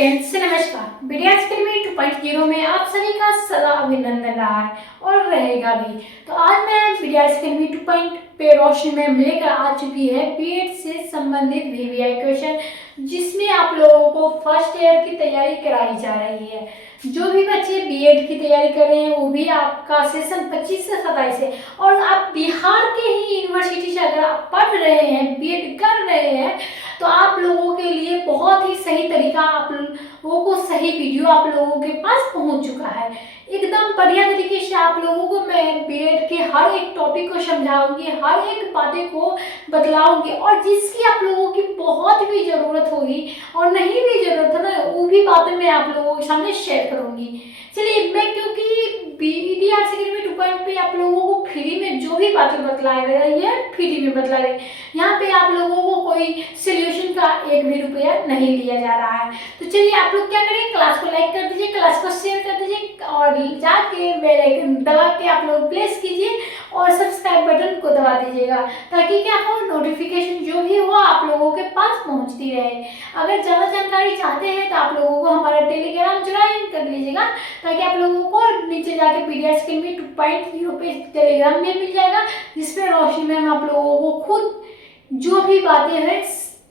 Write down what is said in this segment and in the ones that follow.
Friends नमस्कार। Media screen 2.0 में आप सभी का सदा अभिनंदन रहा है और रहेगा भी। तो आज मैं मीडिया स्क्रीन 2.0 पे रोशनी में लेकर आ चुकी है बीएड से संबंधित वीवीआई क्वेश्चन, जिसमें आप लोगों को फर्स्ट ईयर की तैयारी कराई जा रही है। जो भी बच्चे बीएड की तैयारी कर रहे हैं वो भी आपका सेशन 25 से 27 है, और आप बिहार के ही यूनिवर्सिटी से अगर आप पढ़ रहे हैं, बीएड कर रहे हैं, तो आप लोगों के लिए बहुत ही सही तरीका, आप लोगों को सही वीडियो आप लोगों के पास पहुंच चुका है। एकदम बढ़िया तरीके से आप लोगों को मैं बीएड के हर एक टॉपिक को समझाऊंगी, हर एक बातें को बतलाऊंगी, और जिसकी आप लोगों की बहुत भी ज़रूरत होगी और नहीं भी ज़रूरत है ना, वो भी बातें मैं आप लोगों के सामने शेयर करूंगी। चलिए, मैं क्योंकि बीडीआर अकेडमी 2.0 पे आप लोगों को फ्री में जो भी बातें बतला रही है, फ्री में बतला रही है। यहाँ पे आप लोगों को कोई सोल्यूशन का एक भी रुपया नहीं लिया जा रहा है। तो चलिए, आप लोग क्या करें, क्लास को लाइक कर दीजिए, क्लास को शेयर कर दीजिए, और जाके बेल आइकन दबा के आप लोग प्रेस कीजिए और सब्सक्राइब बटन को दबा दीजिएगा, ताकि क्या हो, नोटिफिकेशन जो भी हो आप लोगों के पास पहुंचती रहे। अगर ज़्यादा जानकारी चाहते हैं तो आप लोगों को हमारा टेलीग्राम ज्वाइन कर लीजिएगा, ताकि आप लोगों को नीचे जाके पीडीआर स्क्रीन 2.0 पे टेलीग्राम में मिल जाएगा, जिसमें रोशनी मैम आप लोगों को खुद जो भी बातें हैं,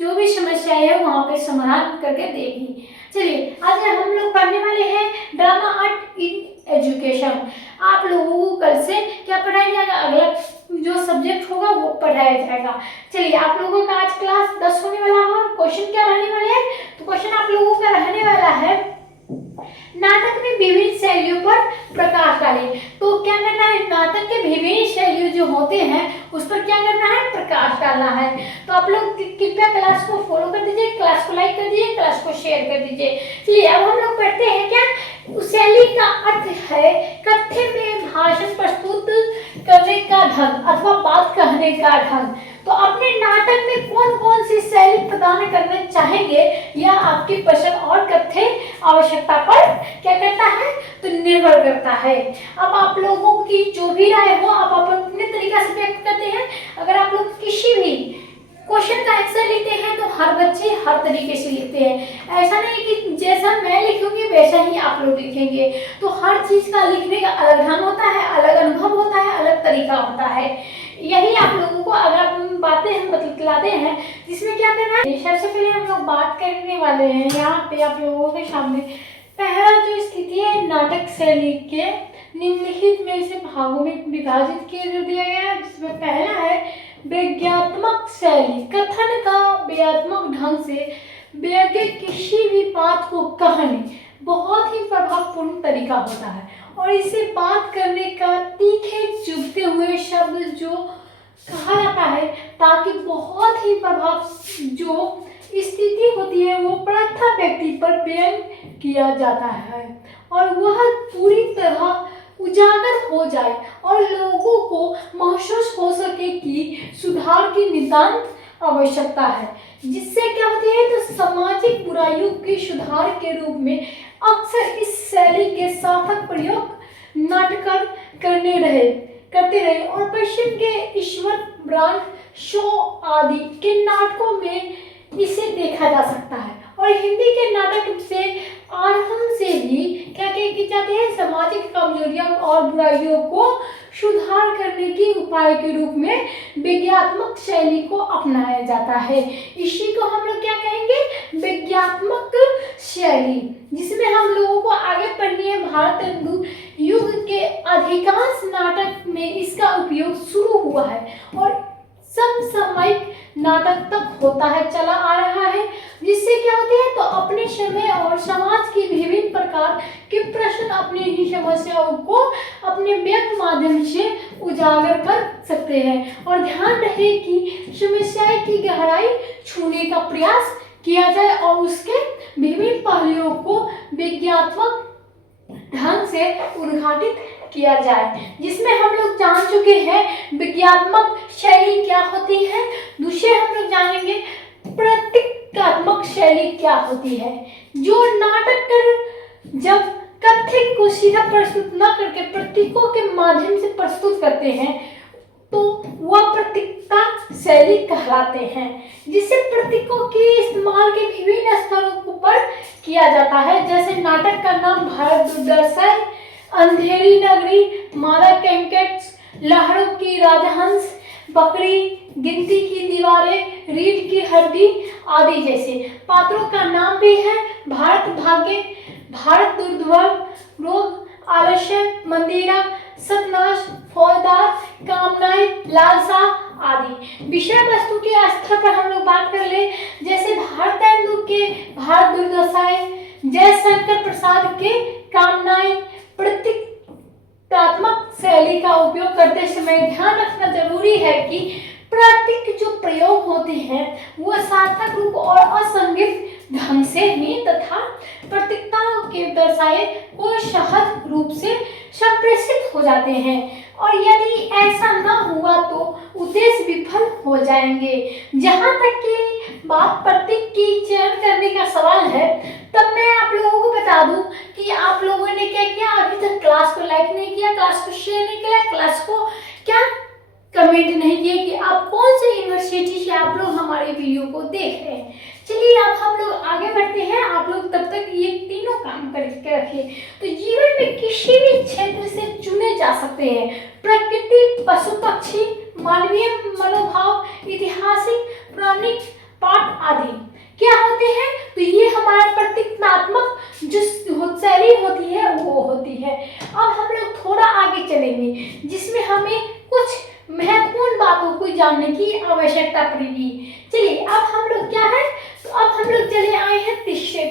जो भी समस्याएं है वहाँ पे समाधान करके देगी। चलिए, आज हम लोग पढ़ने वाले हैं ड्रामा आर्ट इन एजुकेशन। आप लोगों को कल से क्या पढ़ाया जाएगा, अगला जो सब्जेक्ट होगा वो पढ़ाया जाएगा। चलिए, आप लोगों का आज क्लास 10 होने वाला है, और क्वेश्चन क्या रहने वाले हैं, तो क्वेश्चन आप लोगों का रहने वाला है, नाटक में विभिन्न शैलियों पर प्रकाश डालें। तो क्या करना है, नाटक के विभिन्न शैलियों जो होते हैं उस पर क्या करना है, प्रकाश डालना है। तो आप लोग कृपया क्लास को फॉलो कर दीजिए, क्लास को लाइक कर दीजिए, क्लास को शेयर कर दीजिए। चलिए, अब हम लोग पढ़ते हैं क्या, शैली का अर्थ है कथ्य में भाषण प्रस्तुत करने का ढंग अथवा बात कहने का ढंग। तो अपने नाटक में कौन कौन सी शैली प्रदान करना चाहेंगे, यह आपकी पसंद और कथ्य आवश्यकता पर क्या करता है, तो निर्भर करता है। अब आप लोगों की जो भी राय हो आप अपने तरीका से व्यक्त करते हैं। अगर आप लोग किसी भी क्वेश्चन का आंसर लिखते हैं तो हर बच्चे हर तरीके से लिखते हैं। ऐसा नहीं कि जैसा मैं लिखूंगी वैसा ही आप लोग लिखेंगे। तो हर चीज का लिखने का अलग ढंग होता है, अलग अनुभव होता है, अलग तरीका होता है। यही आप लोगों को अगर बातें हम बतलाते हैं, जिसमें क्या करना है, सबसे पहले हम लोग बात करने वाले हैं यहाँ पे आप लोगों के सामने। पहला जो स्थिति है, नाटक शैली के निम्नलिखित में से भागों में विभाजित किया दिया गया है, जिसमें पहला है व्यंग्यात्मक शैली। कथन का व्यंग्यात्मक ढंग से व्यंग्य किसी भी बात को कहने बहुत ही प्रभावपूर्ण तरीका होता है, और इसे बात करने का तीखे चुभते हुए शब्द जो कहा जाता है, ताकि बहुत ही प्रभाव जो स्थिति होती है वो प्रथा व्यक्ति पर व्यंग किया जाता है, और वह पूरी तरह उजागर हो जाए और लोगों को महसूस हो सके कि सुधार की नितांत आवश्यकता है। जिससे क्या होती है, तो सामाजिक बुराइयों के सुधार के रूप में अक्सर इस शैली के सार्थक प्रयोग नाटककार करते रहे, और पश्चिम के ईश्वर ब्रांड शो आदि के नाटकों में इसे देखा जा सकता है। और हिंदी के नाटक से आरंभ से ही क्या की जाती है, सामाजिक कमजोरियों और बुराइयों को सुधार करने के उपाय के रूप में व्यंग्यात्मक शैली को अपनाया जाता है। इसी को हम लोग क्या कहेंगे, व्यंग्यात्मक शैली, जिसमें हम लोगों को आगे पढ़नी है। भारत युग के अधिकांश नाटक में इसका उपयोग शुरू हुआ है और समसामयिक नाटक तक होता है चला आ रहा है। जिससे क्या होती है, तो अपने समय और समाज की विभिन्न प्रकार के प्रश्न, अपनी ही समस्याओं को अपने व्यंग्य माध्यम से उजागर कर सकते हैं। और ध्यान रहे कि समस्याएं की गहराई छूने का प्रयास किया जाए और उसके विभिन्न पहलुओं को व्यंग्यात्मक ढंग से उद्घाटित किया जाए। जिसमें हम लोग जान चुके हैं व्यंग्यात्मक शैली क्या होती है। दूसरे हम लोग जानेंगे प्रतीकात्मक शैली क्या होती है। जो नाटक जब कथ्य को सीधा प्रस्तुत न करके प्रतीकों के माध्यम से प्रस्तुत करते हैं, तो वह प्रतीकता शैली कहलाते हैं। जिससे प्रतीकों के इस्तेमाल के विभिन्न स्तरों पर किया जाता है। जैसे नाटक का नाम भारत दुर्दशा, अंधेरी नगरी, मादा कैंकेट्स, लहरों की राजहंस, बकरी, गिनती की दीवारें, रीढ़ की हड्डी आदि जैसे। पात्रों का नाम भी है भारत भाग्य, भारत दुर्धर्म, रोग, आलस्य, मंदिरा, सतनाश, फौजदार, कामनाएं, लालसा आदि। विषय वस्तु के स्तर पर हम लोग बात कर ले, जैसे भारतेंदु के भारत दुर्दशाएं, जयशंकर प्रसाद के कामनाएं। प्रतीकात्मक शैली का उपयोग करते समय ध्यान रखना जरूरी है कि प्रतीक जो प्रयोग होते हैं वो सार्थक रूप और असंगत ढंग से ही तथा प्रतीकताओं के दर्शाए को सहज रूप से संप्रेषित हो जाते हैं, और यदि ऐसा न हुआ तो उद्देश्य विफल हो जाएंगे। जहां तक की बात प्रतीक की चयन करने का सवाल है, तब मैं आप लोगों को बता दूं कि आप लोगों ने क्या किया, अभी तक क्लास को लाइक नहीं किया, क्लास को शेयर नहीं किया, क्लास को क्या कमेंट नहीं किए कि आप कौन से यूनिवर्सिटी से आप लोग हमारे वीडियो को देख रहे हैं। चलिए अब हम लोग आगे बढ़ते हैं। आप लोग तब तक ये तीनों काम करके रखिए। तो जीवन में किसी भी क्षेत्र से चुने जा सकते हैं, प्रकृति, पशु पक्षी, मानवीय मनोभाव, ऐतिहासिक, पौराणिक पाठ आदि क्या होते हैं। तो ये हमारा प्रतीकात्मक जो शैली होती है वो होती है। अब हम लोग थोड़ा आगे चलेंगे जिसमें हमें कुछ महत्वपूर्ण बातों को जानने की आवश्यकता पड़ेगी। चलिए अब हम लोग क्या है, तो अब हम लोग चले आए हैं तीसरे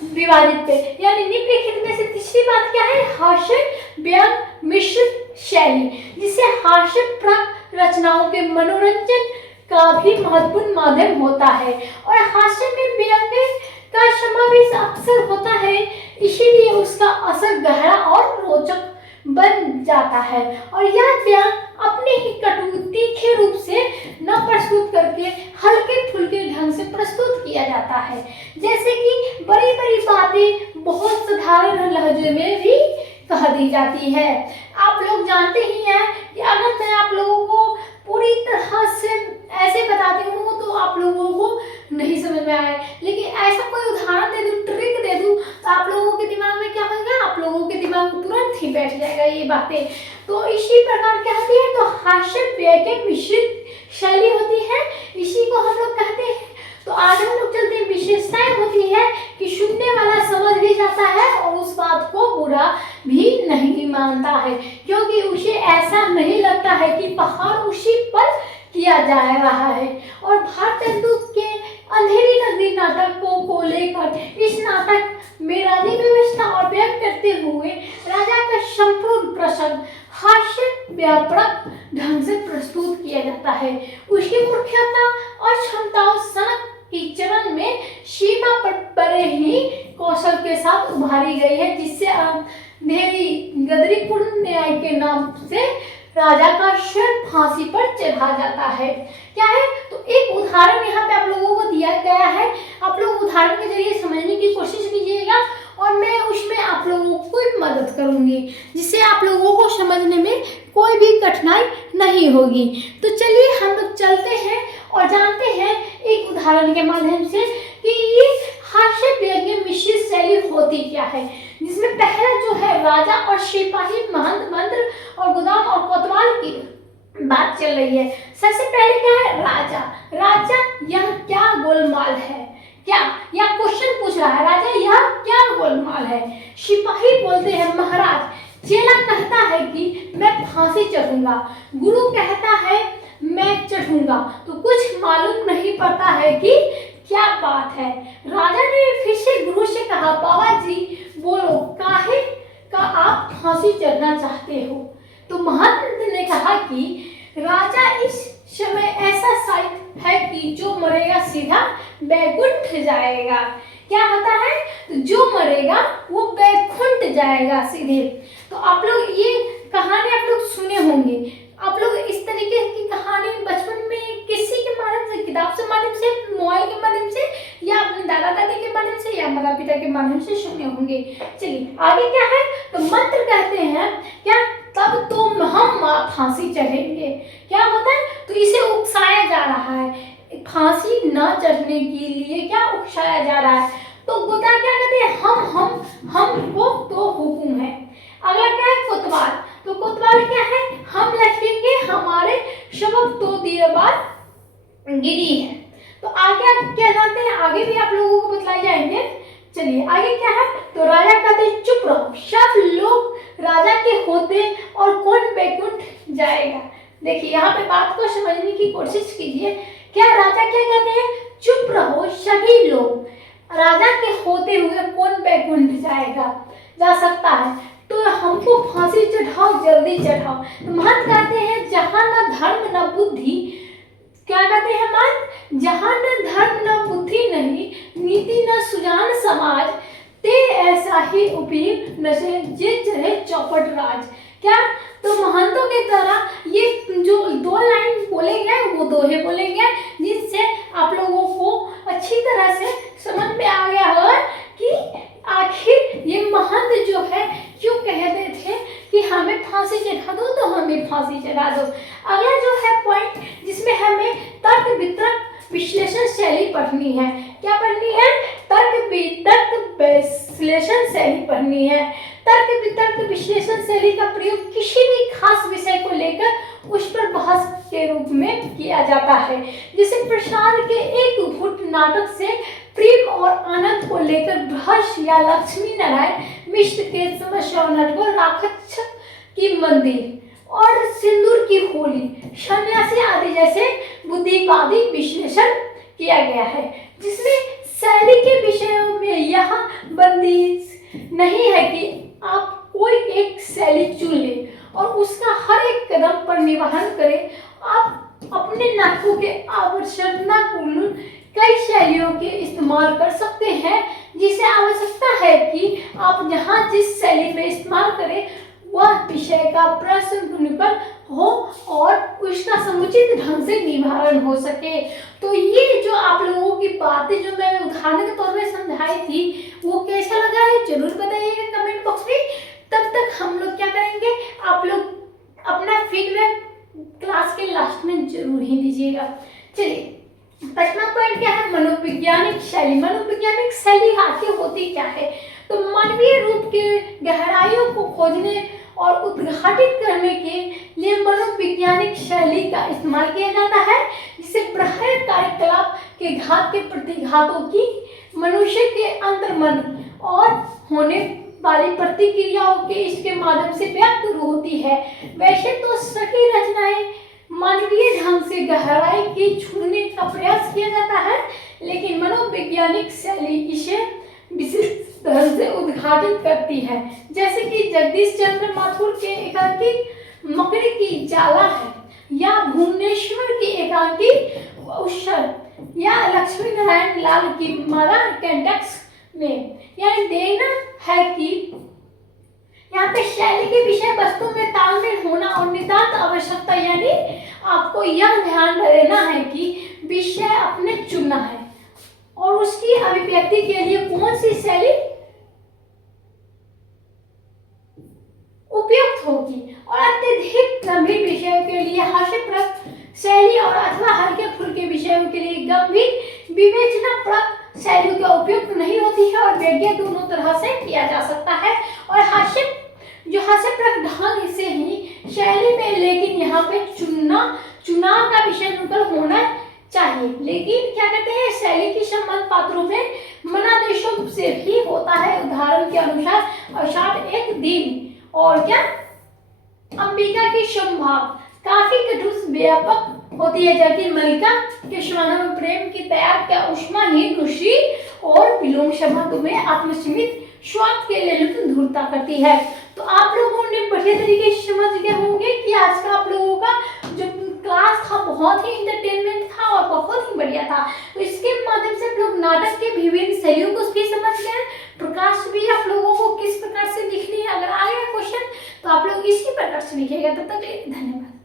विभाजित पे, यानी निम्नलिखित में से तीसरी बात क्या है, हास्य व्यंग मिश्रित शैली, जिसे हास्यप्रद रचनाओं के मनोरंजन का भी महत्वपूर्ण माध्यम होता है, और हास्य में व्यंग का समावेश अक्सर होता है, इसीलिए उसका असर गहरा और रोचक बन जाता है। और यह व्यंग अपने ही कटु तीखे रूप से न प्रस्तुत करके हल्के फुल्के ढंग से प्रस्तुत किया जाता है, जैसे कि बड़ी बड़ी बातें बहुत साधारण लहजे में भी कह दी जाती है। आप लोग जानते ही हैं कि अगर मैं आप लोगों को पूरी तरह से ऐसे बताती हूँ तो आप लोगों को नहीं समझ में आए, लेकिन ऐसा कोई उदाहरण दे दूँ, ट्रिक दे दूँ, तो आप लोगों के दिमाग में क्या होगा, आप लोगों के दिमाग में तुरंत ही बैठ जाएगा ये बातें। तो इसी प्रकार क्या होती है, तो हास्य व्यंग मिश्रित शैली होती है, इसी को हम लोग कहते हैं। तो आज हम लोग चलते हैं, विशेषताएं होती है कि सुनने वाला समझ भी जाता है और उस बात को बुरा भी नहीं मानता है, क्योंकि उसे ऐसा नहीं लगता है कि पहाड़ उसी पर किया जा रहा है। और भारतेंदु के अंधेरी नगरी नाटकों को लेकर इस नाटक में राज्य व्यवस्था और व्यंग करते हुए राजा का संपूर्ण प्रसंग हास्य व्यापक ढंग से प्रस्तुत किया जाता है। उसकी मूर्खता और क्षमताओं सनक की चरण में सीमा पर बड़े ही कौशल के साथ उभारी गई है, जिससे अंधेरी गदरीपूर्ण न्याय के नाम से राजा का सिर फांसी पर चढ़ा जाता है। क्या है, तो एक उदाहरण यहाँ पे आप लोगों को दिया गया है, आप लोग उदाहरण के जरिए समझने की कोशिश कीजिएगा और मैं उसमें आप लोगों को मदद करूंगी, जिससे आप लोगों को समझने में कोई भी कठिनाई नहीं होगी। तो चलिए हम लोग चलते हैं और जानते हैं एक उदाहरण के माध्यम से कि ये हास्य व्यंग मिश्रित शैली होती क्या है, जिसमें पहला जो है राजा और सिपाही, महंत, मंत्र और गोदाम और कोतवाल की बात चल रही है। सबसे पहले क्या है, राजा। राजा यह क्या गोलमाल है, क्या यह क्वेश्चन पूछ रहा है, राजा यह क्या गोलमाल है। सिपाही बोलते हैं महाराज। चेला कहता है कि मैं फांसी चढ़ूंगा। गुरु कहता है मैं चढ़ूंगा। तो कुछ मालूम नहीं पड़ता है कि क्या बात है। राजा ने फिर से गुरु से कहा, बाबा जी बोलो काहे का आप फांसी चढ़ना चाहते हो। तो महंत ने कहा कि राजा इस समय ऐसा साहित्य है कि जो मरेगा सीधा बैकुंठ जाएगा। क्या होता है, तो जो मरेगा वो बैकुंठ जाएगा सीधे। तो आप लोग ये कहानी आप लोग सुने होंगे, आप लोग इस तरीके की कहानी बचपन में किसी के माध्यम से, किताब से माध्यम से, मोबाइल के माध्यम से, या अपने दादा दादी के माध्यम से, या माता पिता के माध्यम से सुने होंगे। चलिए आगे क्या है, तो मंत्र कहते हैं क्या, तब तो हम फांसी चढ़ेंगे। क्या होता है, तो इसे उकसाया जा रहा है, फांसी न चढ़ने के लिए क्या उकसाया जा रहा है। तो गोदा क्या हमको तो हुकुम है। अगला क्या है, कोतवाल। तो कोतवाल क्या है, हम लखेंगे हमारे सबक तो दिए बाद गिरी है। तो आगे आप क्या जानते हैं, आगे भी आप लोगों को बतलाए जाएंगे। चलिए आगे क्या है, तो राजा कहते चुप रहो, सब लोग राजा के होते और कौन बैकुंठ जाएगा। देखिए यहाँ पे बात को समझने की कोशिश कीजिए। क्या राजा क्या कहते हैं, चुप रहो सभी लोग, राजा के होते हुए कौन बैकुंठ जाएगा, जा सकता है, तो हमको फांसी चढ़ाओ, जल्दी चढ़ाओ। तो महंत कहते हैं जहां न धर्म न बुद्धि, क्या कहते हैं महंत, जहां न धर्म न बुद्धि नहीं, नीति न सुजान समाज, ते ऐसा ही उपीन नशे जे चढ़े चौपट राज। क्या, तो महंतों की तरह ये जो दो लाइन बोले गए वो दोहे बोले गए, जिससे आप लोगों को अच्छी तरह से समझ में आ गया होगा कि आखिर ये महंत जो है क्यों कहते थे कि हमें फांसी चढ़ा दो, तो हमें फांसी चढ़ा दो। अगला जो है पॉइंट, जिसमें हमें तर्क वितर्क विश्लेषण शैली पढ़नी है। क्या पढ़नी है, तर्क वितर्क विश्लेषण शैली पढ़नी है। तर्क वितर्क विश्लेषण शैली का प्रयोग किसी भी खास विषय को लेकर उस पर बहस के रूप में किया जाता है। जैसे प्रसाद के एक घुट नाटक से प्रेम और आनंद को लेकर बहस, या लक्ष्मी नारायण मिश्र के समस्या नाटक राक्षस की मंदिर और सिंदूर की होली, सन्यासी आदि जैसे बुद्धिवादी विश्लेषण किया गया है, जिसमें शैली के विषयों में यह बंदिश नहीं है कि आप कोई एक शैली चुन लें और उसका हर एक कदम पर निर्वहन करें। आप अपने नाटकों के आवर्तनापूर्ण कई शैलियों के इस्तेमाल कर सकते हैं, जिसे आवश्यकता है कि आप जहां जिस शैली में इस्तेमाल करें वह विषय का प्रसंग हो और उसका समुचित ढंग से निवारण हो सके। तो ये जो आप लोगों की बातें जो मैं उदाहरण के तौर पे समझाई थी वो कैसा लगा है जरूर बताइएगा कमेंट बॉक्स में। तब तक हम लोग क्या करेंगे, आप लोग अपना फीडबैक क्लास के लास्ट में जरूर ही दीजिएगा। चलिए पहला पॉइंट क्या है, मनोवैज्ञानिक शैली। मनोवैज्ञानिक शैली आखिर होती क्या है, तो मानवीय रूप के गहराइयों को खोजने और उद्घाटित करने के लिए मनोवैज्ञानिक शैली का इस्तेमाल किया जाता है, जिससे बाह्य कार्यकलाप के घात के प्रतिघातों की मनुष्य के अंतर्मन और होने वाली प्रतिक्रियाओं के इसके माध्यम से व्यक्त होती है। वैसे तो सभी रचनाएं मानवीय ढंग से गहराई के छूने का प्रयास किया जाता है, लेकिन मनोवैज्ञानिक शैली इसे विशिष्ट ढंग से उद्घाटित करती है। जैसे कि जगदीश चंद्र माथुर के एकांकी मकड़ी की जाला है, या भुवनेश्वर की एकांकी उत्सव, या लक्ष्मी नारायण लाल की माला कैंटक्स में। यानी देखना है कि यहाँ पे शैली के विषय वस्तु में तालमेल होना और नितांत आवश्यकता, यानी आपको यह ध्यान देना है कि विषय अपने चुनना है और उसकी अभिव्यक्ति के लिए कौन सी शैली उपयुक्त होगी। और अत्यधिक गंभीर विषयों के लिए हास्यप्रद शैली और अथवा हल्के फुल्के विषयों के लिए गंभीर विवेचनाप्रद शैली का उपयुक्त नहीं होती है, और व्यंग्य दोनों तरह से किया जा सकता है। और हास्यप्रद ढंग से ही शैली में, लेकिन यहाँ पे चुनाव का विषय नुकल होना चाहिए। लेकिन क्या कहते हैं, शैली की संबंध पात्रों में मनादेशों से भी होता है। उदाहरण के अनुसार अषाढ़ एक दिन और क्या अंबिका की संभाग काफी कटुस व्यापक होती है, जबकि मल्लिका के श्वानों में प्रेम की त्याग का उष्मा ही ऋषि और विलोम शब्द में आत्मसीमित स्वार्थ के लिए धूर्ता करती है। तो आप लोगों ने बढ़िया तरीके से समझ गए होंगे कि आज का आप लोगों का जो क्लास था बहुत ही इंटरटेनमेंट था और बहुत ही बढ़िया था। तो इसके माध्यम से आप लोग नाटक के विभिन्न शैलियों को भी समझ गए, प्रकाश भी आप लोगों को किस प्रकार से लिखनी है। अगर आएगा क्वेश्चन तो आप लोग इसी प्रकार से लिखिएगा। तब तक धन्यवाद।